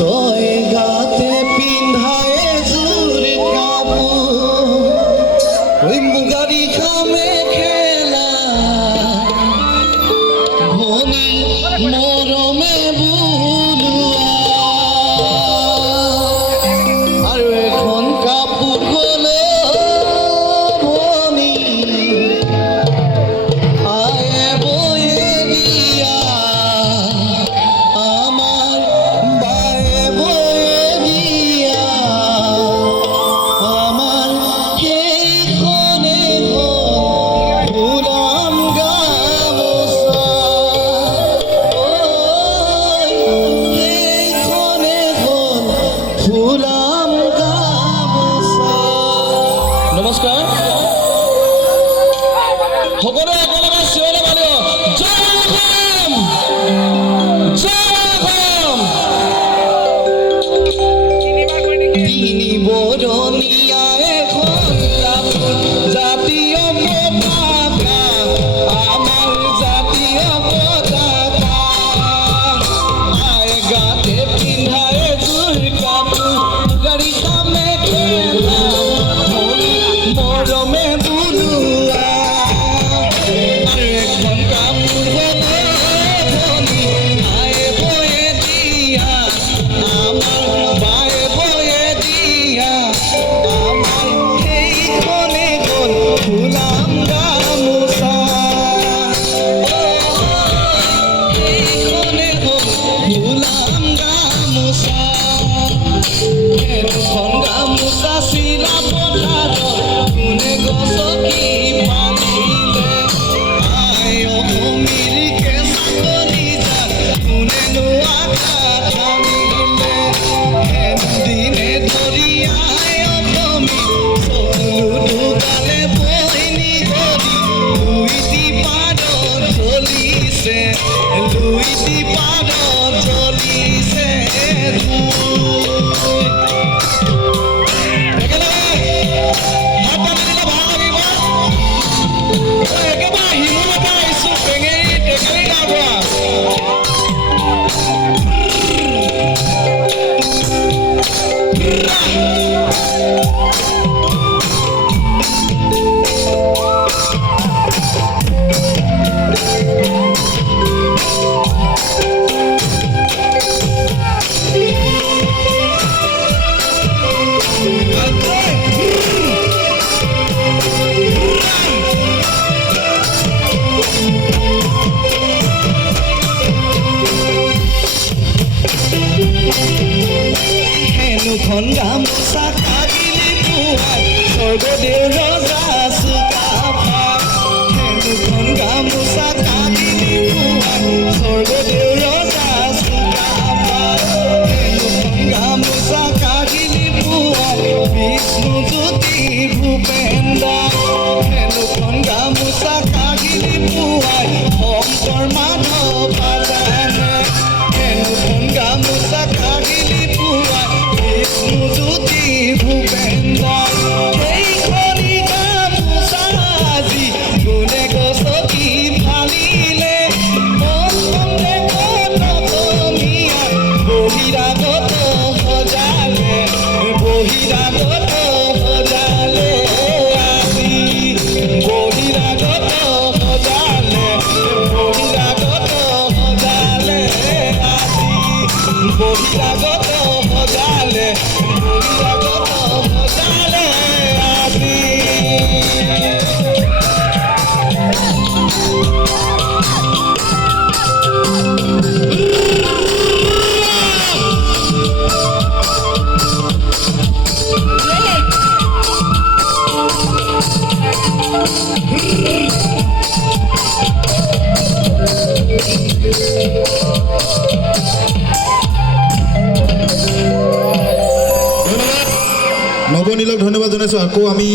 তই গাতে পিন্ধায় জোৰ কাপোৰ ওই মুগাৰি খামে খেলা ভনী মৰমে বুলোৱা আৰু এখন কাপোৰ গ'লে ভনী আয়ে বয়ে দিয়া আমার বায়ে বয়ে দিয়া আমার সেইখনে ফুলাম গামোচা সেইখনে ফুলাম গামোচা। নমস্কাৰ। সকলোৱে একেলগে চিঞৰে মাৰিব জয় অসম জয় অসম। তিনি বৰণীয়া এখন কাপোৰ জাতীয় পতাকা আমাৰ জাতীয় পতাকা আই গাতে পিন্ধাই এযোৰ কাপোৰ গাড়ী খামে খেলা ভনী মৰমে বুলোৱা আৰু এখন কাপোৰ গ'লে ভনী আয়ে বয়ে দিয়া আমাৰ বায়ে বয়ে দিয়া আমাৰ সেইখনে গ'ল ফুলাম গামোচা সেইখনে গ'ল ফুলাম গামোচা। এখন গামোচা চিলা পথাৰত কোনে গছকি পালিলে আই অসমীৰ কেঁচা কলিজাত কোনেনো আঘাত হানিলে এদিনে ধৰি আই অসমী চকুলো গালে বৈনী ধৰি লুইটি পাৰত জ্বলিছে লুইটি পাৰত জ্বলিছে হেনুখন গামোচা কাঢ়িলি পুৱাই স্বৰ্গদেউ ৰজা চুকাফা হেনুখন গামোচা কাঢ়িলি পুৱাই স্বৰ্গদেউ ৰজা চুকাফা হেনুখন গামোচা কাঢ়িলি পুৱাই বিষ্ণুজ্যোতি ভূপেন দাস হেনুখন গামোচা কাঢ়িলি পুৱাই শংকৰ মাধৱ আজানে হেনুখন গামোচা কাঢ়িলি পুৱাই বিষ্ণুজ্যোতি ভূপেন দাস সেইখনি গামোচা আজি কোনে গছকি ফালিলে অসমে অসমীয়াই বহিৰাগত সজালে বহিৰাগত সজালে আজি বহিৰাগত সজালে বহিৰাগত সজালে আজি বহিৰাগত সজালে বহিৰাগত সজালে আজি। নবনীলক ধন্যবাদ জনাইছোঁ। আকৌ আমি